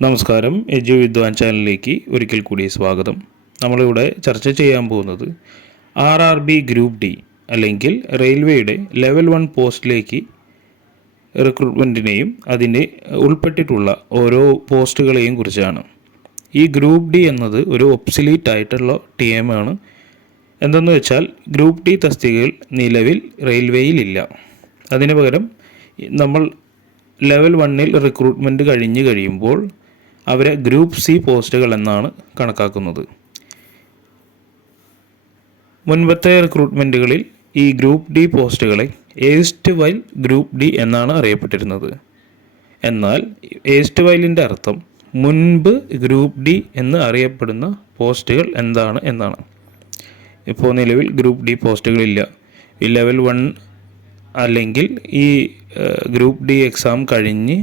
നമസ്കാരം, എജു വിദ്വാൻ ചാനലിലേക്ക് ഒരിക്കൽ കൂടി സ്വാഗതം. നമ്മളിവിടെ ചർച്ച ചെയ്യാൻ പോകുന്നത് RRB ഗ്രൂപ്പ് ഡി അല്ലെങ്കിൽ റെയിൽവേയുടെ ലെവൽ 1 പോസ്റ്റിലേക്ക് റിക്രൂട്ട്മെൻറ്റിനെയും അതിൻ്റെ ഉൾപ്പെട്ടിട്ടുള്ള ഓരോ പോസ്റ്റുകളെയും കുറിച്ചാണ്. ഈ ഗ്രൂപ്പ് ഡി എന്നത് ഒരു ഒബ്സലീറ്റ് ആയിട്ടുള്ള TM ആണ്. എന്തെന്ന് വെച്ചാൽ ഗ്രൂപ്പ് ഡി തസ്തികകൾ നിലവിൽ റെയിൽവേയിലില്ല. അതിന് പകരം നമ്മൾ ലെവൽ 1 റിക്രൂട്ട്മെൻറ്റ് കഴിയുമ്പോൾ അവരെ ഗ്രൂപ്പ് സി പോസ്റ്റുകൾ എന്നാണ് കണക്കാക്കുന്നത്. മുൻപത്തെ റിക്രൂട്ട്മെൻറ്റുകളിൽ ഈ ഗ്രൂപ്പ് ഡി പോസ്റ്റുകളെ ഏസ്റ്റ് വൈൽ ഗ്രൂപ്പ് ഡി എന്നാണ് അറിയപ്പെട്ടിരുന്നത്. എന്നാൽ ഏസ്റ്റ് വൈലിൻ്റെ അർത്ഥം മുൻപ് ഗ്രൂപ്പ് ഡി എന്ന് അറിയപ്പെടുന്ന പോസ്റ്റുകൾ എന്താണ് എന്നാണ്. ഇപ്പോൾ നിലവിൽ ഗ്രൂപ്പ് ഡി പോസ്റ്റുകളില്ല. ഈ ലെവൽ 1 അല്ലെങ്കിൽ ഈ ഗ്രൂപ്പ് ഡി എക്സാം കഴിഞ്ഞ്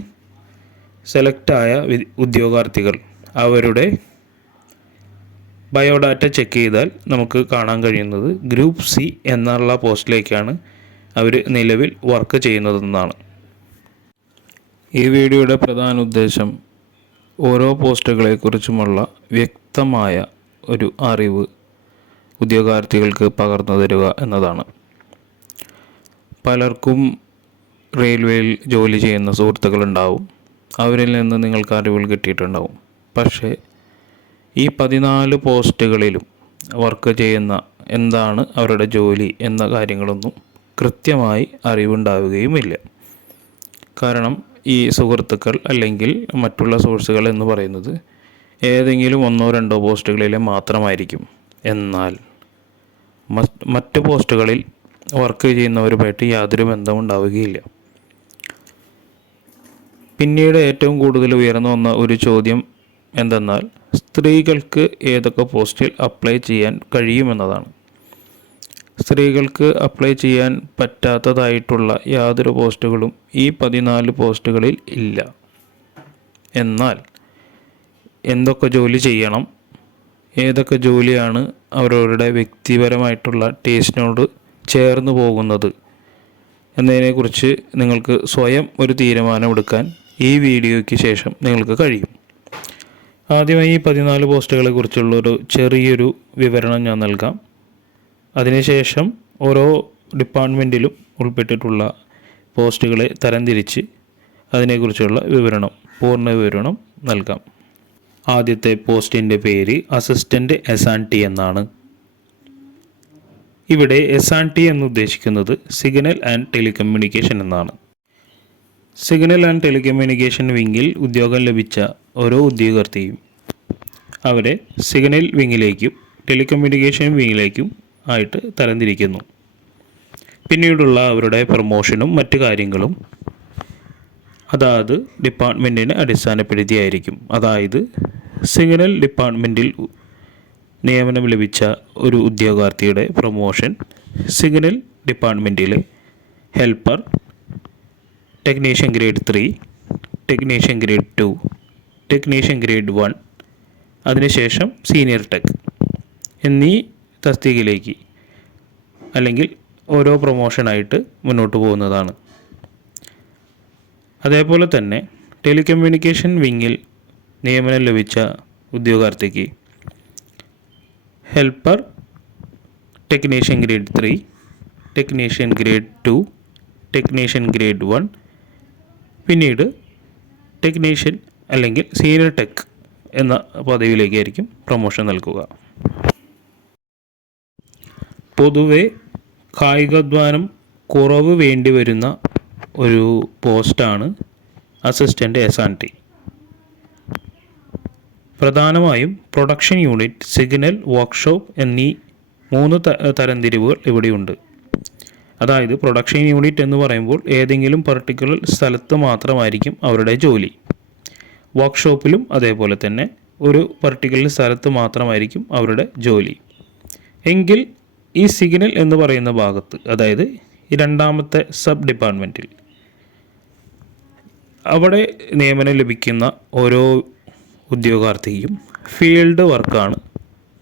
സെലക്റ്റായ ഉദ്യോഗാർത്ഥികൾ അവരുടെ ബയോഡാറ്റ ചെക്ക് ചെയ്താൽ നമുക്ക് കാണാൻ കഴിയുന്നത് ഗ്രൂപ്പ് സി എന്നുള്ള പോസ്റ്റിലേക്കാണ് അവർ നിലവിൽ വർക്ക് ചെയ്യുന്നതെന്നാണ്. ഈ വീഡിയോയുടെ പ്രധാന ഉദ്ദേശം ഓരോ പോസ്റ്റുകളെക്കുറിച്ചുമുള്ള വ്യക്തമായ ഒരു അറിവ് ഉദ്യോഗാർത്ഥികൾക്ക് പകർന്നു തരിക എന്നതാണ്. പലർക്കും റെയിൽവേയിൽ ജോലി ചെയ്യുന്ന സുഹൃത്തുക്കളുണ്ടാവും. അവരിൽ നിന്ന് നിങ്ങൾക്ക് അറിവുകൾ കിട്ടിയിട്ടുണ്ടാവും. പക്ഷേ ഈ 14 പോസ്റ്റുകളിലും വർക്ക് ചെയ്യുന്ന എന്താണ് അവരുടെ ജോലി എന്ന കാര്യങ്ങളൊന്നും കൃത്യമായി അറിവുണ്ടാവുകയുമില്ല. കാരണം ഈ സുഹൃത്തുക്കൾ അല്ലെങ്കിൽ മറ്റുള്ള സോഴ്സുകൾ എന്ന് പറയുന്നത് ഏതെങ്കിലും 1-2 പോസ്റ്റുകളിലെ മാത്രമായിരിക്കും. എന്നാൽ മറ്റ് പോസ്റ്റുകളിൽ വർക്ക് ചെയ്യുന്നവരുമായിട്ട് യാതൊരു ബന്ധവും ഉണ്ടാവുകയില്ല. പിന്നീട് ഏറ്റവും കൂടുതൽ ഉയർന്നു വന്ന ഒരു ചോദ്യം എന്തെന്നാൽ സ്ത്രീകൾക്ക് ഏതൊക്കെ പോസ്റ്റിൽ അപ്ലൈ ചെയ്യാൻ കഴിയുമെന്നതാണ്. സ്ത്രീകൾക്ക് അപ്ലൈ ചെയ്യാൻ പറ്റാത്തതായിട്ടുള്ള യാതൊരു പോസ്റ്റുകളും ഈ 14 പോസ്റ്റുകളിൽ ഇല്ല. എന്നാൽ എന്തൊക്കെ ജോലി ചെയ്യണം, ഏതൊക്കെ ജോലിയാണ് അവരവരുടെ വ്യക്തിപരമായിട്ടുള്ള ടേസ്റ്റിനോട് ചേർന്ന് പോകുന്നത് എന്നതിനെക്കുറിച്ച് നിങ്ങൾക്ക് സ്വയം ഒരു തീരുമാനമെടുക്കാൻ ഈ വീഡിയോയ്ക്ക് ശേഷം നിങ്ങൾക്ക് കഴിയും. ആദ്യമായി ഈ 14 പോസ്റ്റുകളെ കുറിച്ചുള്ളൊരു ചെറിയൊരു വിവരണം ഞാൻ നൽകാം. അതിനുശേഷം ഓരോ ഡിപ്പാർട്ട്മെൻറ്റിലും ഉൾപ്പെട്ടിട്ടുള്ള പോസ്റ്റുകളെ തരംതിരിച്ച് അതിനെക്കുറിച്ചുള്ള പൂർണ്ണ വിവരണം നൽകാം. ആദ്യത്തെ പോസ്റ്റിൻ്റെ പേര് അസിസ്റ്റൻ്റ് S&T എന്നാണ്. ഇവിടെ S&T എന്ന് ഉദ്ദേശിക്കുന്നത് സിഗ്നൽ ആൻഡ് ടെലികമ്മ്യൂണിക്കേഷൻ എന്നാണ്. സിഗ്നൽ ആൻഡ് ടെലികമ്മ്യൂണിക്കേഷൻ വിങ്ങിൽ ഉദ്യോഗം ലഭിച്ച ഓരോ ഉദ്യോഗാർത്ഥിയും അവരെ സിഗ്നൽ വിങ്ങിലേക്കും ടെലികമ്മ്യൂണിക്കേഷൻ വിങ്ങിലേക്കും ആയിട്ട് തരംതിരിക്കുന്നു. പിന്നീടുള്ള അവരുടെ പ്രൊമോഷനും മറ്റു കാര്യങ്ങളും അതാത് ഡിപ്പാർട്ട്മെൻറ്റിനെ അടിസ്ഥാനപ്പെടുത്തിയായിരിക്കും. അതായത് സിഗ്നൽ ഡിപ്പാർട്ട്മെൻറ്റിൽ നിയമനം ലഭിച്ച ഒരു ഉദ്യോഗാർത്ഥിയുടെ പ്രൊമോഷൻ സിഗ്നൽ ഡിപ്പാർട്ട്മെൻറ്റിലെ helper, technician grade 3, technician grade 2, technician grade 1, അതിനുശേഷം സീനിയർ ടെക് എന്നീ തസ്തികയിലേക്ക് അല്ലെങ്കിൽ ഓരോ പ്രൊമോഷനായിട്ട് മുന്നോട്ട് പോകുന്നതാണ്. അതേപോലെ തന്നെ ടെലികമ്മ്യൂണിക്കേഷൻ വിങ്ങിൽ നിയമനം ലഭിച്ച ഉദ്യോഗാർത്ഥിക്ക് helper, technician grade 3, technician grade 2, technician grade 1, പിന്നീട് ടെക്നീഷ്യൻ അല്ലെങ്കിൽ സീനിയർ ടെക് എന്ന പദവിയിലേക്കായിരിക്കും പ്രൊമോഷൻ നൽകുക. പൊതുവെ കായികാധ്വാനം കുറവ് വേണ്ടി വരുന്ന ഒരു പോസ്റ്റാണ് അസിസ്റ്റൻ്റ് S&T. പ്രധാനമായും പ്രൊഡക്ഷൻ യൂണിറ്റ്, സിഗ്നൽ, വർക്ക്ഷോപ്പ് എന്നീ 3 തരംതിരിവുകൾ ഇവിടെയുണ്ട്. അതായത് പ്രൊഡക്ഷൻ യൂണിറ്റ് എന്ന് പറയുമ്പോൾ ഏതെങ്കിലും പർട്ടിക്കുലർ സ്ഥലത്ത് മാത്രമായിരിക്കും അവരുടെ ജോലി. വർക്ക്ഷോപ്പിലും അതേപോലെ തന്നെ ഒരു പർട്ടിക്കുലർ സ്ഥലത്ത് മാത്രമായിരിക്കും അവരുടെ ജോലി. എങ്കിൽ ഈ സിഗ്നൽ എന്ന് പറയുന്ന ഭാഗത്ത്, അതായത് ഈ രണ്ടാമത്തെ സബ് ഡിപ്പാർട്ട്മെൻറ്റിൽ അവിടെ നിയമനം ലഭിക്കുന്ന ഓരോ ഉദ്യോഗാർത്ഥിയും ഫീൽഡ് വർക്കാണ്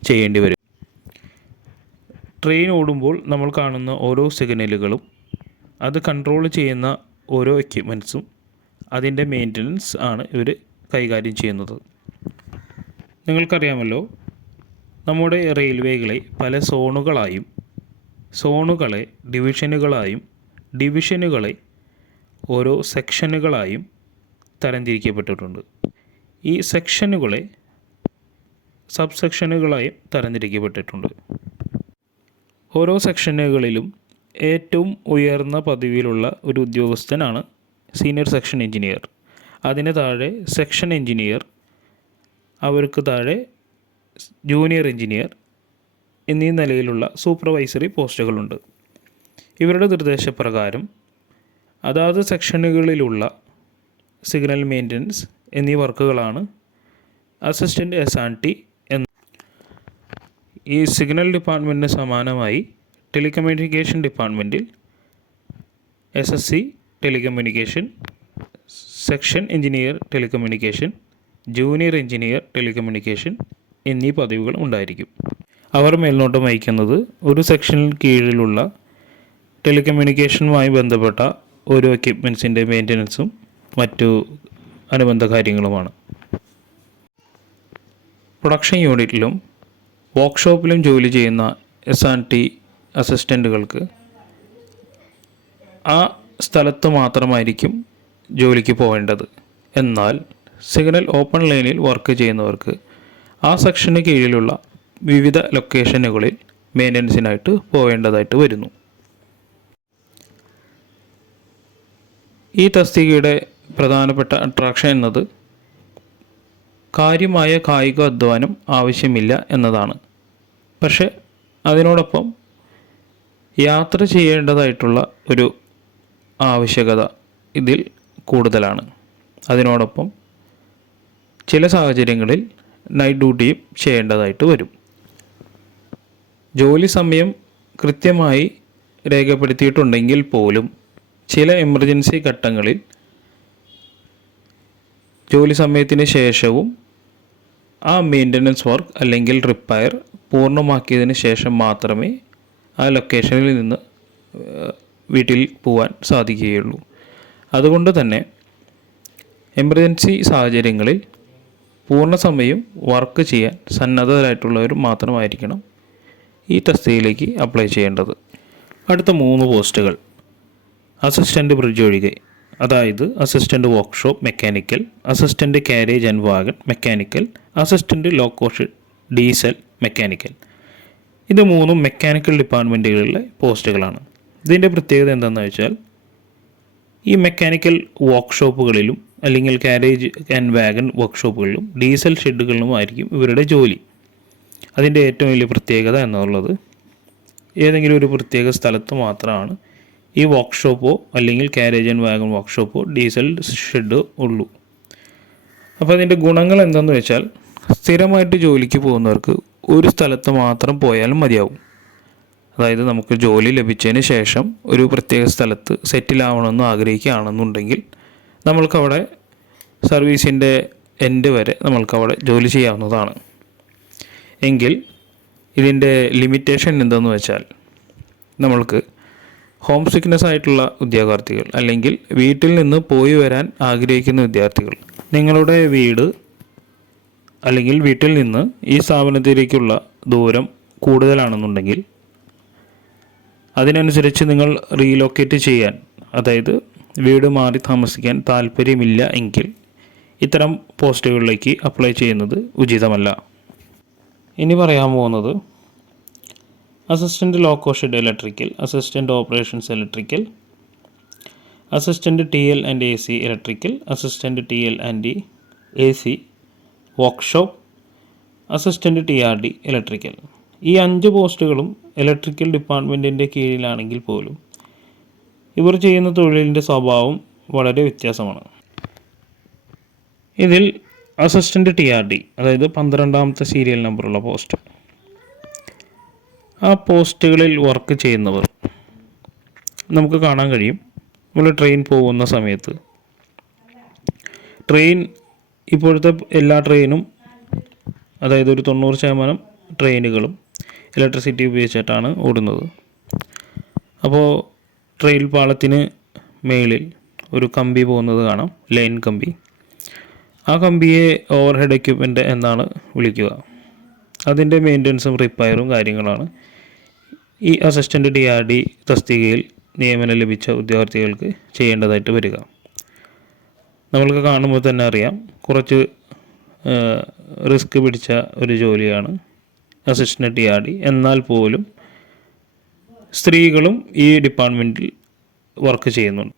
ചെയ്യേണ്ടി വരും. ട്രെയിൻ ഓടുമ്പോൾ നമ്മൾ കാണുന്ന ഓരോ സിഗ്നലുകളും അത് കൺട്രോൾ ചെയ്യുന്ന ഓരോ എക്യുപ്മെൻറ്റ്സും അതിൻ്റെ മെയിൻ്റനൻസ് ആണ് ഇവർ കൈകാര്യം ചെയ്യുന്നത്. നിങ്ങൾക്കറിയാമല്ലോ, നമ്മുടെ റെയിൽവേകളെ പല സോണുകളായും, സോണുകളെ ഡിവിഷനുകളായും, ഡിവിഷനുകളെ ഓരോ സെക്ഷനുകളായും തരംതിരിക്കപ്പെട്ടിട്ടുണ്ട്. ഈ സെക്ഷനുകളെ സബ് സെക്ഷനുകളായും തരംതിരിക്കപ്പെട്ടിട്ടുണ്ട്. ഓരോ സെക്ഷനുകളിലും ഏറ്റവും ഉയർന്ന പദവിയിലുള്ള ഒരു ഉദ്യോഗസ്ഥനാണ് സീനിയർ സെക്ഷൻ എഞ്ചിനീയർ. അതിന് താഴെ സെക്ഷൻ എഞ്ചിനീയർ, അവർക്ക് താഴെ ജൂനിയർ എഞ്ചിനീയർ എന്നീ നിലയിലുള്ള സൂപ്പർവൈസറി പോസ്റ്റുകളുണ്ട്. ഇവരുടെ നിർദ്ദേശപ്രകാരം അതാത് സെക്ഷനുകളിലുള്ള സിഗ്നൽ മെയിൻ്റനൻസ് എന്നീ വർക്കുകളാണ് അസിസ്റ്റൻ്റ് SRT എന്ന. ഈ സിഗ്നൽ ഡിപ്പാർട്ട്മെൻറ്റിന് സമാനമായി ടെലികമ്മ്യൂണിക്കേഷൻ ഡിപ്പാർട്ട്മെൻറ്റിൽ SSC telecommunication, section engineer telecommunication, junior engineer telecommunication എന്നീ പദവികൾ ഉണ്ടായിരിക്കും. അവർ മേൽനോട്ടം വഹിക്കുന്നത് ഒരു സെക്ഷനിൽ കീഴിലുള്ള ടെലികമ്മ്യൂണിക്കേഷനുമായി ബന്ധപ്പെട്ട ഓരോ എക്യുപ്മെൻറ്റ്സിൻ്റെ മെയിൻ്റനൻസും മറ്റു അനുബന്ധ കാര്യങ്ങളുമാണ്. പ്രൊഡക്ഷൻ യൂണിറ്റിലും വർക്ക്ഷോപ്പിലും ജോലി ചെയ്യുന്ന SRT അസിസ്റ്റൻറ്റുകൾക്ക് ആ സ്ഥലത്ത് മാത്രമായിരിക്കും ജോലിക്ക് പോകേണ്ടത്. എന്നാൽ സിഗ്നൽ ഓപ്പൺ ലൈനിൽ വർക്ക് ചെയ്യുന്നവർക്ക് ആ സെക്ഷന് കീഴിലുള്ള വിവിധ ലൊക്കേഷനുകളിൽ മെയിൻ്റനൻസിനായിട്ട് പോകേണ്ടതായിട്ട് വരുന്നു. ഈ തസ്തികയുടെ പ്രധാനപ്പെട്ട അട്രാക്ഷൻ എന്നത് കാര്യമായ കായിക അധ്വാനം ആവശ്യമില്ല എന്നതാണ്. പക്ഷേ അതിനോടൊപ്പം യാത്ര ചെയ്യേണ്ടതായിട്ടുള്ള ഒരു ആവശ്യകത ഇതിൽ കൂടുതലാണ്. അതിനോടൊപ്പം ചില സാഹചര്യങ്ങളിൽ നൈറ്റ് ഡ്യൂട്ടിയും ചെയ്യേണ്ടതായിട്ട് വരും. ജോലി സമയം കൃത്യമായി രേഖപ്പെടുത്തിയിട്ടുണ്ടെങ്കിൽ പോലും ചില എമർജൻസി ഘട്ടങ്ങളിൽ ജോലി സമയത്തിന് ശേഷവും ആ മെയിൻ്റനൻസ് വർക്ക് അല്ലെങ്കിൽ റിപ്പയർ പൂർണ്ണമാക്കിയതിന് ശേഷം മാത്രമേ ആ ലൊക്കേഷനിൽ നിന്ന് വീട്ടിൽ പോകാൻ സാധിക്കുകയുള്ളൂ. അതുകൊണ്ട് തന്നെ എമർജൻസി സാഹചര്യങ്ങളിൽ പൂർണ്ണസമയം വർക്ക് ചെയ്യാൻ സന്നദ്ധരായിട്ടുള്ളവർ മാത്രമായിരിക്കണം ഈ തസ്തികയിലേക്ക് അപ്ലൈ ചെയ്യേണ്ടത്. അടുത്ത 3 പോസ്റ്റുകൾ അസിസ്റ്റൻ്റ് ബ്രിഡ്ജ് ഒഴികെ, അതായത് assistant workshop mechanical, assistant carriage and wagon mechanical, assistant loco diesel mechanical. ഇത് 3 മെക്കാനിക്കൽ ഡിപ്പാർട്ട്മെൻറ്റുകളിലെ പോസ്റ്റുകളാണ്. ഇതിൻ്റെ പ്രത്യേകത എന്താണെന്ന് വെച്ചാൽ, ഈ മെക്കാനിക്കൽ വർക്ക്ഷോപ്പുകളിലും അല്ലെങ്കിൽ കാരേജ് ആൻഡ് വാഗൺ വർക്ക്ഷോപ്പുകളിലും ഡീസൽ ഷെഡുകളിലുമായിരിക്കും ഇവരുടെ ജോലി. അതിൻ്റെ ഏറ്റവും വലിയ പ്രത്യേകത എന്നുള്ളത് ഏതെങ്കിലും ഒരു പ്രത്യേക സ്ഥലത്ത് മാത്രമാണ് ഈ വർക്ക്ഷോപ്പോ അല്ലെങ്കിൽ കാരേജ് ആൻഡ് വാഗൺ വർക്ക്ഷോപ്പോ ഡീസൽ ഷെഡ് ഉള്ളൂ. അപ്പോൾ അതിൻ്റെ ഗുണങ്ങൾ എന്താണെന്ന് വെച്ചാൽ, സ്ഥിരമായിട്ട് ജോലിക്ക് പോകുന്നവർക്ക് ഒരു സ്ഥലത്ത് മാത്രം പോയാലും മതിയാവും. അതായത് നമുക്ക് ജോലി ലഭിച്ചതിന് ശേഷം ഒരു പ്രത്യേക സ്ഥലത്ത് സെറ്റിലാവണമെന്ന് ആഗ്രഹിക്കുകയാണെന്നുണ്ടെങ്കിൽ നമ്മൾക്കവിടെ സർവീസിൻ്റെ എൻഡ് വരെ നമ്മൾക്കവിടെ ജോലി ചെയ്യാവുന്നതാണ്. എങ്കിൽ ഇതിൻ്റെ ലിമിറ്റേഷൻ എന്തെന്ന് വെച്ചാൽ, നമ്മൾക്ക് ഹോം സിക്നെസ് ആയിട്ടുള്ള ഉദ്യോഗാർത്ഥികൾ അല്ലെങ്കിൽ വീട്ടിൽ നിന്ന് പോയി വരാൻ ആഗ്രഹിക്കുന്ന വിദ്യാർത്ഥികൾ, നിങ്ങളുടെ വീട് അല്ലെങ്കിൽ വീട്ടിൽ നിന്ന് ഈ സ്ഥാപനത്തിലേക്കുള്ള ദൂരം കൂടുതലാണെന്നുണ്ടെങ്കിൽ അതിനനുസരിച്ച് നിങ്ങൾ റീലൊക്കേറ്റ് ചെയ്യാൻ, അതായത് വീട് മാറി താമസിക്കാൻ താല്പര്യമില്ല എങ്കിൽ ഇത്തരം പോസ്റ്റുകളിലേക്ക് അപ്ലൈ ചെയ്യുന്നത് ഉചിതമല്ല. ഇനി പറയാൻ പോകുന്നത് assistant loco shed electrical, assistant operations electrical, assistant TL and AC electrical, assistant TL and AC workshop, assistant TRD electrical. ഈ 5 പോസ്റ്റുകളും ഇലക്ട്രിക്കൽ ഡിപ്പാർട്ട്മെൻറ്റിൻ്റെ കീഴിലാണെങ്കിൽ പോലും ഇവർ ചെയ്യുന്ന തൊഴിലിൻ്റെ സ്വഭാവം വളരെ വ്യത്യാസമാണ്. ഇതിൽ അസിസ്റ്റൻ്റ് TRD, അതായത് 12ാമത്തെ സീരിയൽ നമ്പറുള്ള പോസ്റ്റ്, ആ പോസ്റ്റുകളിൽ വർക്ക് ചെയ്യുന്നവർ നമുക്ക് കാണാൻ കഴിയും. നമ്മൾ ട്രെയിൻ പോകുന്ന സമയത്ത് ഇപ്പോഴത്തെ എല്ലാ ട്രെയിനും, അതായത് ഒരു 90% ട്രെയിനുകളും ഇലക്ട്രിസിറ്റി ഉപയോഗിച്ചിട്ടാണ് ഓടുന്നത്. അപ്പോൾ ട്രെയിൻ പാളത്തിന് മേളിൽ ഒരു കമ്പി പോകുന്നത് കാണാം, ലൈൻ കമ്പി. ആ കമ്പിയെ ഓവർ ഹെഡ് എക്യുപ്മെൻറ്റ് എന്നാണ് വിളിക്കുക. അതിൻ്റെ മെയിൻ്റനൻസും റിപ്പയറും കാര്യങ്ങളാണ് ഈ അസിസ്റ്റൻ്റ് DRD തസ്തികയിൽ നിയമനം ലഭിച്ച ഉദ്യോഗാർത്ഥികൾക്ക് ചെയ്യേണ്ടതായിട്ട് വരിക. നമ്മൾക്ക് കാണുമ്പോൾ തന്നെ അറിയാം, കുറച്ച് റിസ്ക് പിടിച്ച ഒരു ജോലിയാണ് അസിസ്റ്റൻ്റ് DRD. എന്നാൽ പോലും സ്ത്രീകളും ഈ ഡിപ്പാർട്ട്മെൻറ്റിൽ വർക്ക് ചെയ്യുന്നുണ്ട്.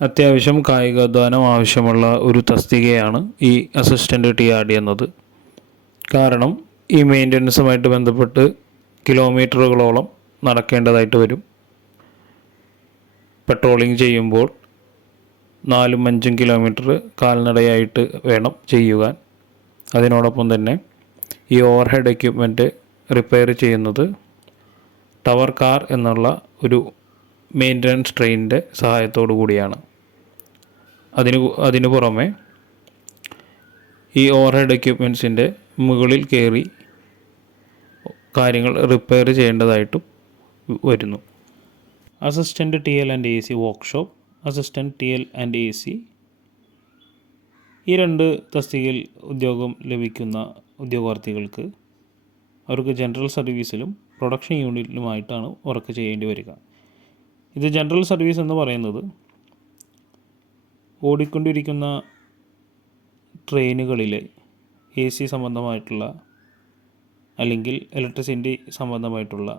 അത്യാവശ്യം കായികാധ്വാനം ആവശ്യമുള്ള ഒരു തസ്തികയാണ് ഈ അസിസ്റ്റൻ്റ് DRD എന്നത്. കാരണം ഈ മെയിൻ്റനൻസുമായിട്ട് ബന്ധപ്പെട്ട് കിലോമീറ്ററുകളോളം നടക്കേണ്ടതായിട്ട് വരും. പെട്രോളിംഗ് ചെയ്യുമ്പോൾ 4-5 കിലോമീറ്റർ കാൽനടയായിട്ട് വേണം ചെയ്യുവാൻ. അതിനോടൊപ്പം തന്നെ ഈ ഓവർ ഹെഡ് എക്യുപ്മെൻറ്റ് റിപ്പയർ ചെയ്യുന്നത് ടവർ കാർ എന്നുള്ള ഒരു മെയിൻ്റനൻസ് ട്രെയിനിൻ്റെ സഹായത്തോടു കൂടിയാണ്. അതിനു പുറമെ ഈ ഓവർ ഹെഡ് എക്യുപ്മെൻറ്റ്സിൻ്റെ മുകളിൽ കയറി കാര്യങ്ങൾ റിപ്പയർ ചെയ്യേണ്ടതായിട്ടും വരുന്നു. Assistant TL&AC workshop, assistant TL&AC, ഈ 2 തസ്തികയിൽ ഉദ്യോഗം ലഭിക്കുന്ന ഉദ്യോഗാർത്ഥികൾക്ക് അവർക്ക് ജനറൽ സർവീസിലും പ്രൊഡക്ഷൻ യൂണിറ്റിലുമായിട്ടാണ് വർക്ക് ചെയ്യേണ്ടി വരിക. ഇത് ജനറൽ സർവീസ് എന്ന് പറയുന്നത് ഓടിക്കൊണ്ടിരിക്കുന്ന ട്രെയിനുകളിലെ AC സംബന്ധമായിട്ടുള്ള അല്ലെങ്കിൽ ഇലക്ട്രിസിറ്റി സംബന്ധമായിട്ടുള്ള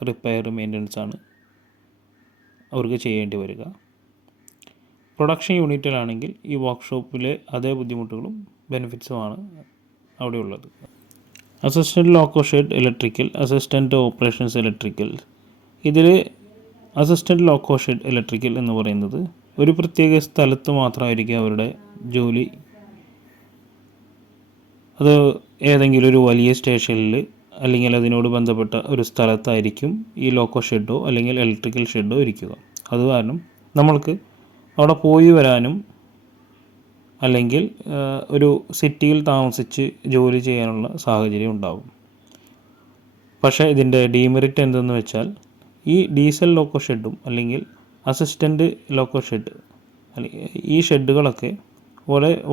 റിപ്പയർ മെയിൻ്റനൻസ് ആണ് അവർക്ക് ചെയ്യേണ്ടി വരിക. പ്രൊഡക്ഷൻ യൂണിറ്റിലാണെങ്കിൽ ഈ വർക്ക്ഷോപ്പിലെ അതേ ബുദ്ധിമുട്ടുകളും ബെനിഫിറ്റ്സുമാണ് അവിടെയുള്ളത്. Assistant loco shed electrical, assistant operations electrical. ഇതിൽ അസിസ്റ്റൻ്റ് ലോക്കോ ഷെഡ് ഇലക്ട്രിക്കൽ എന്ന് പറയുന്നത് ഒരു പ്രത്യേക സ്ഥലത്ത് മാത്രമായിരിക്കും അവരുടെ ജോലി. അത് ഏതെങ്കിലും ഒരു വലിയ സ്റ്റേഷനിൽ അല്ലെങ്കിൽ അതിനോട് ബന്ധപ്പെട്ട ഒരു സ്ഥലത്തായിരിക്കും ഈ ലോക്കോ ഷെഡോ അല്ലെങ്കിൽ ഇലക്ട്രിക്കൽ ഷെഡോ ഇരിക്കുക. അത് കാരണം നമ്മൾക്ക് അവിടെ പോയി വരാനും അല്ലെങ്കിൽ ഒരു സിറ്റിയിൽ താമസിച്ച് ജോലി ചെയ്യാനുള്ള സാഹചര്യം ഉണ്ടാകും. പക്ഷേ ഇതിൻ്റെ ഡീമെറിറ്റ് എന്തെന്ന് വെച്ചാൽ ഈ ഡീസൽ ലോക്കോ ഷെഡും അല്ലെങ്കിൽ അസിസ്റ്റൻ്റ് ലോക്കോ ഷെഡ് ഈ ഷെഡുകളൊക്കെ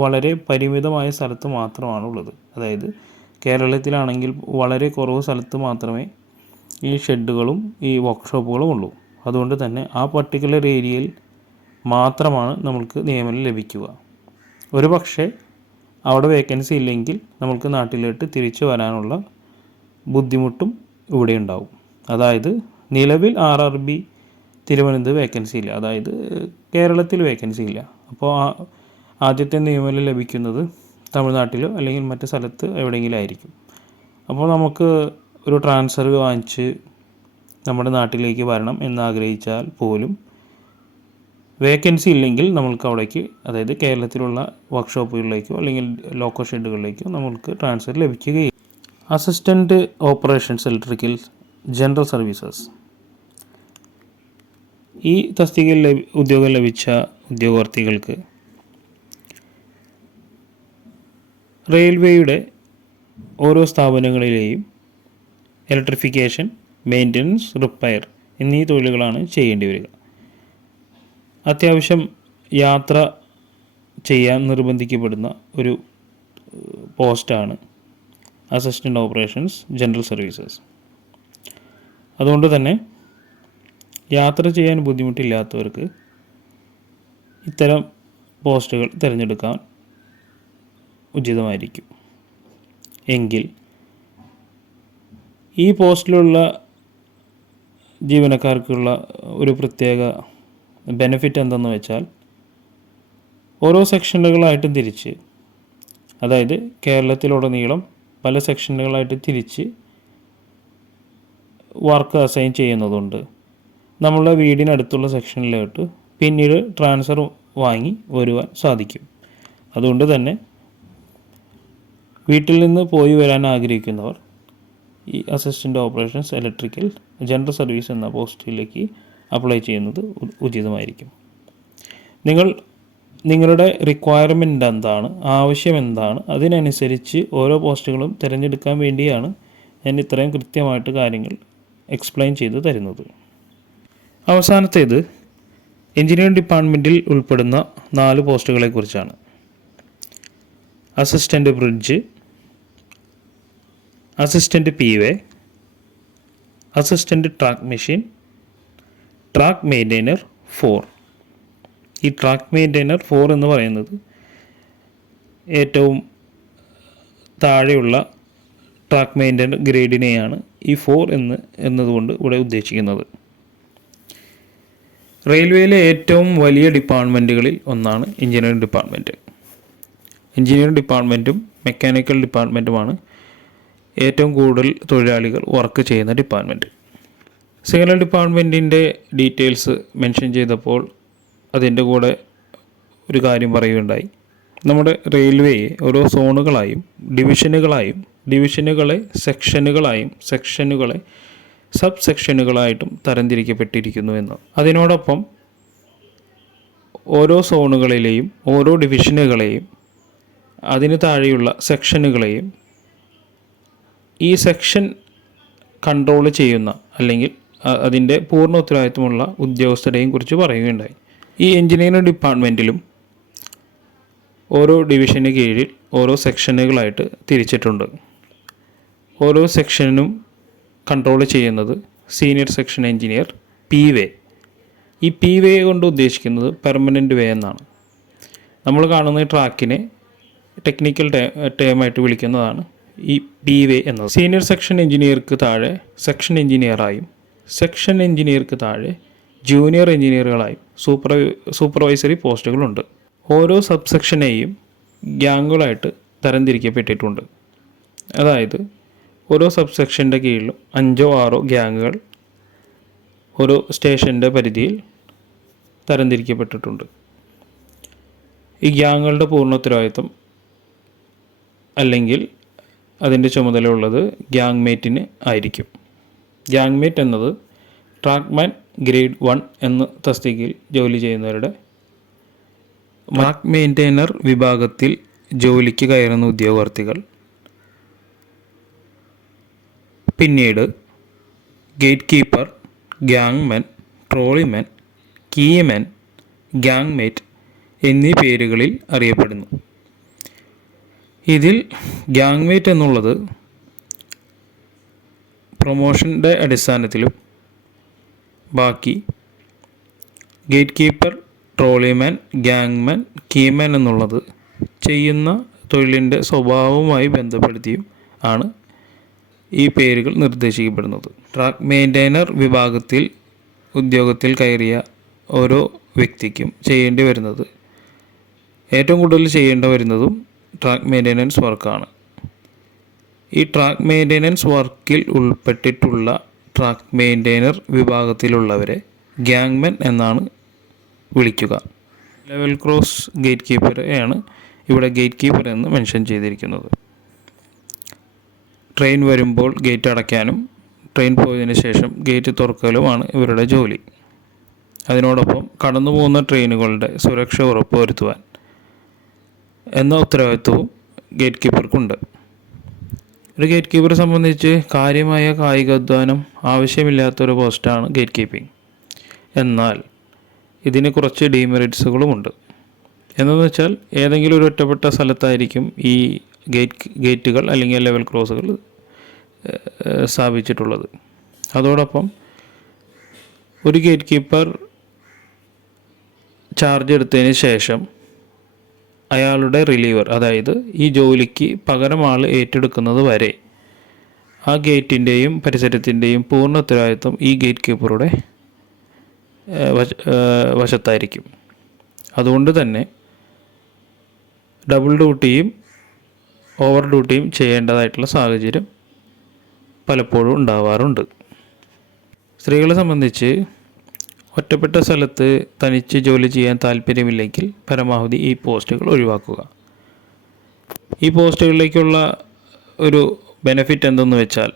വളരെ പരിമിതമായ സ്ഥലത്ത് മാത്രമാണുള്ളത്. അതായത് കേരളത്തിലാണെങ്കിൽ വളരെ കുറവ് സ്ഥലത്ത് മാത്രമേ ഈ ഷെഡുകളും ഈ വർക്ക്ഷോപ്പുകളും ഉള്ളൂ. അതുകൊണ്ട് തന്നെ ആ പർട്ടിക്കുലർ ഏരിയയിൽ മാത്രമാണ് നമ്മൾക്ക് നിയമനം ലഭിക്കുക. ഒരു പക്ഷേ അവിടെ വേക്കൻസി ഇല്ലെങ്കിൽ നമ്മൾക്ക് നാട്ടിലോട്ട് തിരിച്ചു വരാനുള്ള ബുദ്ധിമുട്ടും ഇവിടെ ഉണ്ടാവും. അതായത് നിലവിൽ RRB തിരുവനന്തപുരം വേക്കൻസി ഇല്ല, അതായത് കേരളത്തിൽ വേക്കൻസി ഇല്ല. അപ്പോൾ ആദ്യത്തെ നിയമനം ലഭിക്കുന്നത് തമിഴ്നാട്ടിലോ അല്ലെങ്കിൽ മറ്റു സ്ഥലത്ത് എവിടെയെങ്കിലും ആയിരിക്കും. അപ്പോൾ നമുക്ക് ഒരു ട്രാൻസ്ഫർ വാങ്ങിച്ച് നമ്മുടെ നാട്ടിലേക്ക് വരണം എന്നാഗ്രഹിച്ചാൽ പോലും വേക്കൻസി ഇല്ലെങ്കിൽ നമ്മൾക്ക് അവിടേക്ക്, അതായത് കേരളത്തിലുള്ള വർക്ക്ഷോപ്പുകളിലേക്കോ അല്ലെങ്കിൽ ലോക്കോ ഷെഡുകളിലേക്കോ നമ്മൾക്ക് ട്രാൻസ്ഫർ ലഭിക്കുകയില്ല. Assistant operations electrical general services. ഈ തസ്തികയിൽ ഉദ്യോഗം ലഭിച്ച ഉദ്യോഗാർത്ഥികൾക്ക് റെയിൽവേയുടെ ഓരോ സ്ഥാപനങ്ങളിലെയും ഇലക്ട്രിഫിക്കേഷൻ, മെയിൻ്റനൻസ്, റിപ്പയർ എന്നീ തൊഴിലുകളാണ് ചെയ്യേണ്ടി വരിക. അത്യാവശ്യം യാത്ര ചെയ്യാൻ നിർബന്ധിക്കപ്പെടുന്ന ഒരു പോസ്റ്റാണ് അസിസ്റ്റൻ്റ് ഓപ്പറേഷൻസ് ജനറൽ സർവീസസ്. അതുകൊണ്ട് തന്നെ യാത്ര ചെയ്യാൻ ബുദ്ധിമുട്ടില്ലാത്തവർക്ക് ഇത്തരം പോസ്റ്റുകൾ തിരഞ്ഞെടുക്കാൻ ഉചിതമായിരിക്കും. എങ്കിൽ ഈ പോസ്റ്റിലുള്ള ജീവനക്കാർക്കുള്ള ഒരു പ്രത്യേക ബെനിഫിറ്റ് എന്തെന്ന് വെച്ചാൽ ഓരോ സെക്ഷനുകളായിട്ടും തിരിച്ച്, അതായത് കേരളത്തിലുടനീളം പല സെക്ഷനുകളായിട്ട് തിരിച്ച് വർക്ക് അസൈൻ ചെയ്യുന്നതുകൊണ്ട് നമ്മളുടെ വീടിനടുത്തുള്ള സെക്ഷനിലോട്ട് പിന്നീട് ട്രാൻസ്ഫർ വാങ്ങി വരുവാൻ സാധിക്കും. അതുകൊണ്ട് തന്നെ വീട്ടിൽ നിന്ന് പോയി വരാൻ ആഗ്രഹിക്കുന്നവർ ഈ assistant operations electrical general service എന്ന പോസ്റ്റിലേക്ക് അപ്ലൈ ചെയ്യുന്നത് ഉചിതമായിരിക്കും. നിങ്ങളുടെ റിക്വയർമെൻ്റ് എന്താണ്, ആവശ്യം എന്താണ്, അതിനനുസരിച്ച് ഓരോ പോസ്റ്റുകളും തിരഞ്ഞെടുക്കാൻ വേണ്ടിയാണ് ഞാൻ ഇത്രയും കൃത്യമായിട്ട് കാര്യങ്ങൾ എക്സ്പ്ലെയിൻ ചെയ്ത് തരുന്നത്. അവസാനത്തേത് എഞ്ചിനീയറിംഗ് ഡിപ്പാർട്ട്മെൻറ്റിൽ ഉൾപ്പെടുന്ന 4 പോസ്റ്റുകളെക്കുറിച്ചാണ്. Assistant bridge, assistant PA, assistant track machine, track maintainer 4. ഈ ട്രാക്ക് മെയിൻറ്റെയിനർ 4 എന്ന് പറയുന്നത് ഏറ്റവും താഴെയുള്ള ട്രാക്ക് മെയിൻറ്റെയിനർ ഗ്രേഡിനെയാണ് ഈ 4 എന്നതുകൊണ്ട് ഇവിടെ ഉദ്ദേശിക്കുന്നത്. റെയിൽവേയിലെ ഏറ്റവും വലിയ ഡിപ്പാർട്ട്മെൻറ്റുകളിൽ ഒന്നാണ് എഞ്ചിനീയറിംഗ് ഡിപ്പാർട്ട്മെൻറ്റ്. എഞ്ചിനീയറിംഗ് ഡിപ്പാർട്ട്മെൻറ്റും മെക്കാനിക്കൽ ഡിപ്പാർട്ട്മെൻറ്റുമാണ് ഏറ്റവും കൂടുതൽ തൊഴിലാളികൾ വർക്ക് ചെയ്യുന്ന ഡിപ്പാർട്ട്മെൻറ്റ്. സിഗ്നൽ ഡിപ്പാർട്ട്മെൻറ്റിൻ്റെ ഡീറ്റെയിൽസ് മെൻഷൻ ചെയ്തപ്പോൾ അതിൻ്റെ കൂടെ ഒരു കാര്യം പറയുകയുണ്ടായി. നമ്മുടെ റെയിൽവേയെ ഓരോ സോണുകളായും ഡിവിഷനുകളെ സെക്ഷനുകളായും സെക്ഷനുകളെ സബ് സെക്ഷനുകളായിട്ടും തരംതിരിക്കപ്പെട്ടിരിക്കുന്നു എന്ന്. അതിനോടൊപ്പം ഓരോ സോണുകളിലെയും ഓരോ ഡിവിഷനുകളെയും അതിന് താഴെയുള്ള സെക്ഷനുകളെയും ഈ സെക്ഷൻ കൺട്രോൾ ചെയ്യുന്ന അല്ലെങ്കിൽ അതിൻ്റെ പൂർണ്ണ ഉത്തരവാദിത്വമുള്ള ഉദ്യോഗസ്ഥരെയും കുറിച്ച് പറയുകയുണ്ടായി. ഈ എഞ്ചിനീയറിംഗ് ഡിപ്പാർട്ട്മെൻറ്റിലും ഓരോ ഡിവിഷന് കീഴിൽ ഓരോ സെക്ഷനുകളായിട്ട് തിരിച്ചിട്ടുണ്ട്. ഓരോ സെക്ഷനും കൺട്രോൾ ചെയ്യുന്നത് സീനിയർ സെക്ഷൻ എഞ്ചിനീയർ PA. ഈ PA കൊണ്ട് ഉദ്ദേശിക്കുന്നത് പെർമനൻ്റ് വേ എന്നാണ്. നമ്മൾ കാണുന്ന ട്രാക്കിനെ ടെക്നിക്കൽ ടേമായിട്ട് വിളിക്കുന്നതാണ് ഈ PA എന്നത്. സീനിയർ സെക്ഷൻ എഞ്ചിനീയർക്ക് താഴെ സെക്ഷൻ എഞ്ചിനീയറായും സെക്ഷൻ എഞ്ചിനീയർക്ക് താഴെ ജൂനിയർ എഞ്ചിനീയറുകളായും സൂപ്പർവൈസറി പോസ്റ്റുകളുണ്ട്. ഓരോ സബ് സെക്ഷനെയും ഗ്യാങ്ങുകളായിട്ട് തരംതിരിക്കപ്പെട്ടിട്ടുണ്ട്. അതായത് ഓരോ സബ് സെക്ഷൻ്റെ കീഴിലും 5 or 6 ഗ്യാങ്ങുകൾ ഓരോ സ്റ്റേഷൻ്റെ പരിധിയിൽ തരംതിരിക്കപ്പെട്ടിട്ടുണ്ട്. ഈ ഗ്യാങ്ങുകളുടെ പൂർണ്ണ ഉത്തരവാദിത്വം അല്ലെങ്കിൽ അതിൻ്റെ ചുമതലയുള്ളത് ഗ്യാങ് മേറ്റിന് ആയിരിക്കും. ഗ്യാങ് മേറ്റ് എന്നത് ട്രാക്ക്മാൻ ഗ്രേഡ് 1 എന്ന തസ്തികയിൽ ജോലി ചെയ്യുന്നവരുടെ ട്രാക്ക് മെയിൻറ്റെയിനർ വിഭാഗത്തിൽ ജോലിക്ക് കയറുന്ന ഉദ്യോഗാർത്ഥികൾ പിന്നീട് gate keeper, gangman, trolleyman, keyman, gang mate എന്നീ പേരുകളിൽ അറിയപ്പെടുന്നു. ഇതിൽ ഗ്യാങ് മേറ്റ് എന്നുള്ളത് പ്രൊമോഷൻ്റെ അടിസ്ഥാനത്തിലും ബാക്കി ഗേറ്റ് കീപ്പർ, ട്രോളിമാൻ, ഗ്യാങ്മാൻ, കീമാൻ എന്നുള്ളത് ചെയ്യുന്ന തൊഴിലിൻ്റെ സ്വഭാവവുമായി ബന്ധപ്പെടുത്തിയും ആണ് ഈ പേരുകൾ നിർദ്ദേശിക്കപ്പെടുന്നത്. ട്രാക്ക് മെയിൻറ്റെയിനർ വിഭാഗത്തിൽ ഉദ്യോഗത്തിൽ കയറിയ ഓരോ വ്യക്തിക്കും ചെയ്യേണ്ടി വരുന്നത് ഏറ്റവും കൂടുതൽ ചെയ്യേണ്ടി വരുന്നതും ട്രാക്ക് മെയിൻ്റെനൻസ് വർക്കാണ്. ഈ ട്രാക്ക് മെയിൻ്റെനൻസ് വർക്കിൽ ഉൾപ്പെട്ടിട്ടുള്ള ട്രാക്ക് മെയിൻറ്റെയിനർ വിഭാഗത്തിലുള്ളവരെ ഗ്യാങ്മാൻ എന്നാണ് വിളിക്കുക. ലെവൽ ക്രോസ് ഗേറ്റ് കീപ്പറെയാണ് ഇവിടെ ഗേറ്റ് കീപ്പർ എന്ന് മെൻഷൻ ചെയ്തിരിക്കുന്നത്. ട്രെയിൻ വരുമ്പോൾ ഗേറ്റ് അടയ്ക്കാനും ട്രെയിൻ പോയതിന് ശേഷം ഗേറ്റ് തുറക്കലുമാണ് ഇവരുടെ ജോലി. അതിനോടൊപ്പം കടന്നു പോകുന്ന ട്രെയിനുകളുടെ സുരക്ഷ ഉറപ്പുവരുത്തുവാൻ എന്ന ഉത്തരവാദിത്വവും ഗേറ്റ് കീപ്പർക്കുണ്ട്. ഒരു ഗേറ്റ് കീപ്പറെ സംബന്ധിച്ച് കാര്യമായ കായികാധ്വാനം ആവശ്യമില്ലാത്തൊരു പോസ്റ്റാണ് ഗേറ്റ് കീപ്പിംഗ്. എന്നാൽ ഇതിന് കുറച്ച് ഡീമെറിറ്റ്സുകളുമുണ്ട്. എന്തെന്ന് വെച്ചാൽ ഏതെങ്കിലും ഒരു ഒറ്റപ്പെട്ട സ്ഥലത്തായിരിക്കും ഈ ഗേറ്റുകൾ അല്ലെങ്കിൽ ലെവൽ ക്രോസുകൾ സ്ഥാപിച്ചിട്ടുള്ളത്. അതോടൊപ്പം ഒരു ഗേറ്റ് കീപ്പർ ചാർജ് എടുത്തതിന് ശേഷം അയാളുടെ റിലീവർ, അതായത് ഈ ജോലിക്ക് പകരം ആൾ ഏറ്റെടുക്കുന്നത് വരെ ആ ഗേറ്റിൻ്റെയും പരിസരത്തിൻ്റെയും പൂർണ്ണ ഉത്തരവാദിത്വം ഈ ഗേറ്റ് കീപ്പറുടെ വശത്തായിരിക്കും. അതുകൊണ്ട് തന്നെ ഡബിൾ ഡ്യൂട്ടിയും ഓവർ ഡ്യൂട്ടിയും ചെയ്യേണ്ടതായിട്ടുള്ള സാഹചര്യം പലപ്പോഴും ഉണ്ടാവാറുണ്ട്. സ്ത്രീകളെ സംബന്ധിച്ച് ഒറ്റപ്പെട്ട സ്ഥലത്ത് തനിച്ച് ജോലി ചെയ്യാൻ താല്പര്യമില്ലെങ്കിൽ പരമാവധി ഈ പോസ്റ്റുകൾ ഒഴിവാക്കുക. ഈ പോസ്റ്റുകളിലേക്കുള്ള ഒരു ബെനിഫിറ്റ് എന്തെന്ന് വെച്ചാൽ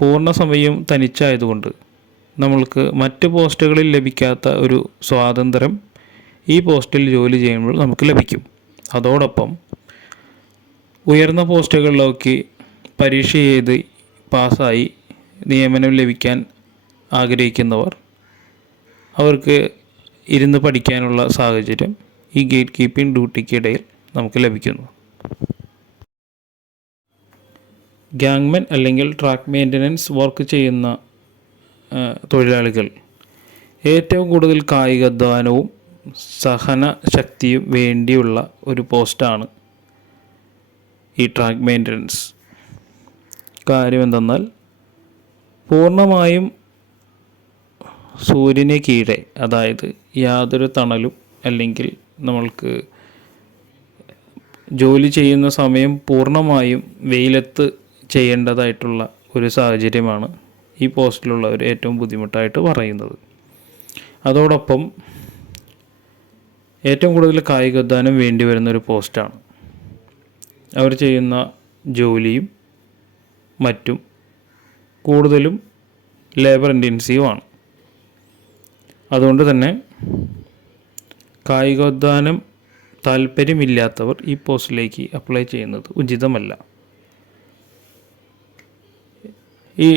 പൂർണ്ണ സമയം തനിച്ചായതുകൊണ്ട് നമ്മൾക്ക് മറ്റ് പോസ്റ്റുകളിൽ ലഭിക്കാത്ത ഒരു സ്വാതന്ത്ര്യം ഈ പോസ്റ്റിൽ ജോലി ചെയ്യുമ്പോൾ നമുക്ക് ലഭിക്കും. അതോടൊപ്പം ഉയർന്ന പോസ്റ്റുകളിലേക്ക് പരീക്ഷ ചെയ്ത് പാസ്സായി നിയമനം ലഭിക്കാൻ ആഗ്രഹിക്കുന്നവർ അവർക്ക് ഇരുന്ന് പഠിക്കാനുള്ള സാഹചര്യം ഈ ഗേറ്റ് കീപ്പിംഗ് ഡ്യൂട്ടിക്കിടയിൽ നമുക്ക് ലഭിക്കുന്നു. ഗാങ്മെൻ അല്ലെങ്കിൽ ട്രാക്ക് മെയിൻ്റനൻസ് വർക്ക് ചെയ്യുന്ന തൊഴിലാളികൾ ഏറ്റവും കൂടുതൽ കായികാധ്വാനവും സഹന ശക്തിയും വേണ്ടിയുള്ള ഒരു പോസ്റ്റാണ് ഈ ട്രാക്ക് മെയിൻ്റനൻസ്. കാര്യം എന്തെന്നാൽ പൂർണ്ണമായും സൂര്യന് കീഴെ, അതായത് യാതൊരു തണലും അല്ലെങ്കിൽ നമ്മൾക്ക് ജോലി ചെയ്യുന്ന സമയം പൂർണ്ണമായും വെയിലത്ത് ചെയ്യേണ്ടതായിട്ടുള്ള ഒരു സാഹചര്യമാണ് ഈ പോസ്റ്റിലുള്ളവർ ഏറ്റവും ബുദ്ധിമുട്ടായിട്ട് പറയുന്നത്. അതോടൊപ്പം ഏറ്റവും കൂടുതൽ കായികാധ്വാനം വേണ്ടി വരുന്നൊരു പോസ്റ്റാണ്. അവർ ചെയ്യുന്ന ജോലിയും മറ്റും കൂടുതലും ലേബർ ഇൻറ്റൻസീവാണ്. അതുകൊണ്ട് തന്നെ കായികാധ്വാനം താല്പര്യമില്ലാത്തവർ ഈ പോസ്റ്റിലേക്ക് അപ്ലൈ ചെയ്യുന്നത് ഉചിതമല്ല. ഈ